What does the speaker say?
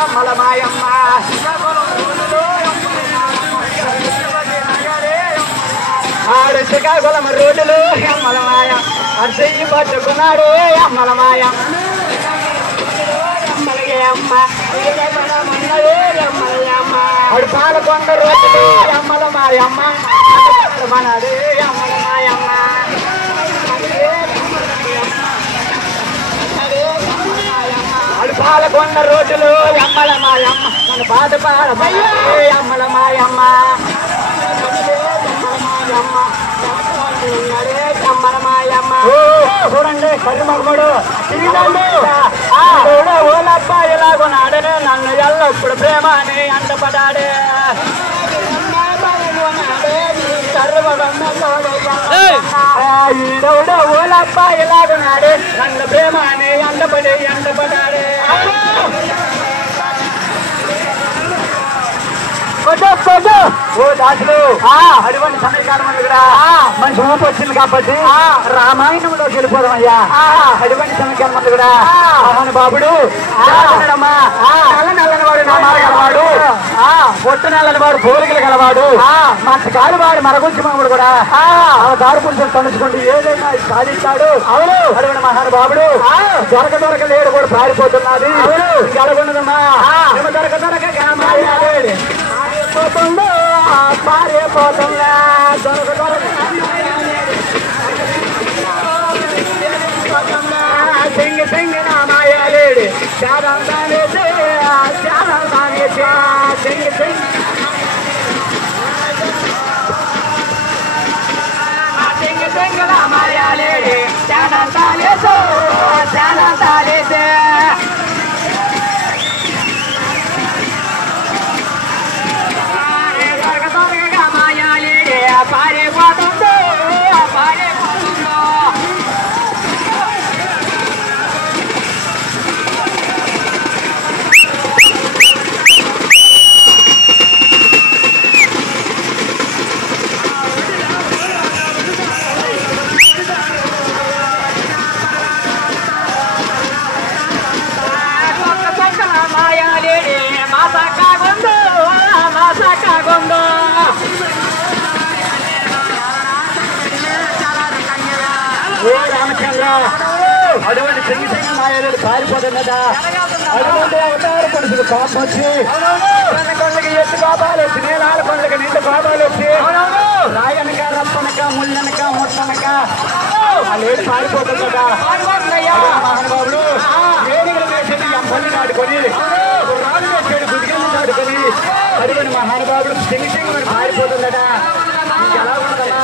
అమ్మల మాయమ్మ ఆడు శ్రీకాకుళం రోడ్డులు అమ్మల మాయ అర్జయ్యి పట్టుకున్నాడు అమ్మల మాయ ఆడు పాలకొండ రోడ్డులు అమ్మల మాయమ్మ మనడు అమ్మల మాయమ్మ ఆడు పాలకొండ రోడ్డులు అమ్మల మాయమ్మ మన పాట పాడబయ్యే అమ్మల మాయమ్మ చూడండి కర్రి మగముడు ఓలబ్బా ఇలాగున్నాడే నన్ను ఎల్లప్పుడు ప్రేమ అని అంటపడాడే ఈడవుడు ఓలబ్బా ఇలాగున్నాడే నన్ను ప్రేమ అని అంటపడాడే ఓ దాసులు అటువంటి సమీకరణం కూడా మంచి ఊపు వచ్చింది కాబట్టి రామాయణంలో వెళ్ళిపోదామయ్యా అటువంటి సమీకరణం కూడా మహానుభావుడు నల్ల నల్లని వాడు నామాలు గలవాడు పొట్టు నల్లని వాడు పోలికలు గలవాడు మంచి వాడు మరగుంచి మాముడు కూడా దారి పురుషులు తలుచుకుంటూ ఏదైనా సాధిస్తాడు అవును అటువంటి మహానుభావుడు దొరక లేడు కూడా పారిపోతున్నది గడగొన్నదమ్మా దొరక పోతుందో పారిపోతుందా సింగి సింగి నా మాయలేడి చాలా సింగి సింగి సింగి సింగి నా మాయలేడి చాలా తాలేసే పారిపోతుందో పారిపోతుందో మాయాలేడి మాసాకాగుందో మాసాకాగుందో రామచంద్ర అటువంటి సింగి సింగి మాయలు పారిపోతున్నదా అటువంటి అవతార పురుషులు కోపం వచ్చి కొండకి ఎత్తు కోపాలు వచ్చి నీళ్ళ కొండకి నీళ్ళ కోపాలు వచ్చి రాయనక రప్పనక ముళ్ళనక ముట్టనక లేదు పారిపోతున్నదా మహానుభావుడు ఏనుగులు వేసేది ఎంపల్లి నాటుకొని రాళ్ళు వేసేది గుడిగల్ని నాటుకొని అటువంటి మహానుభావుడు సింగి సింగి పారిపోతున్నదా ఎలా ఉంటుందా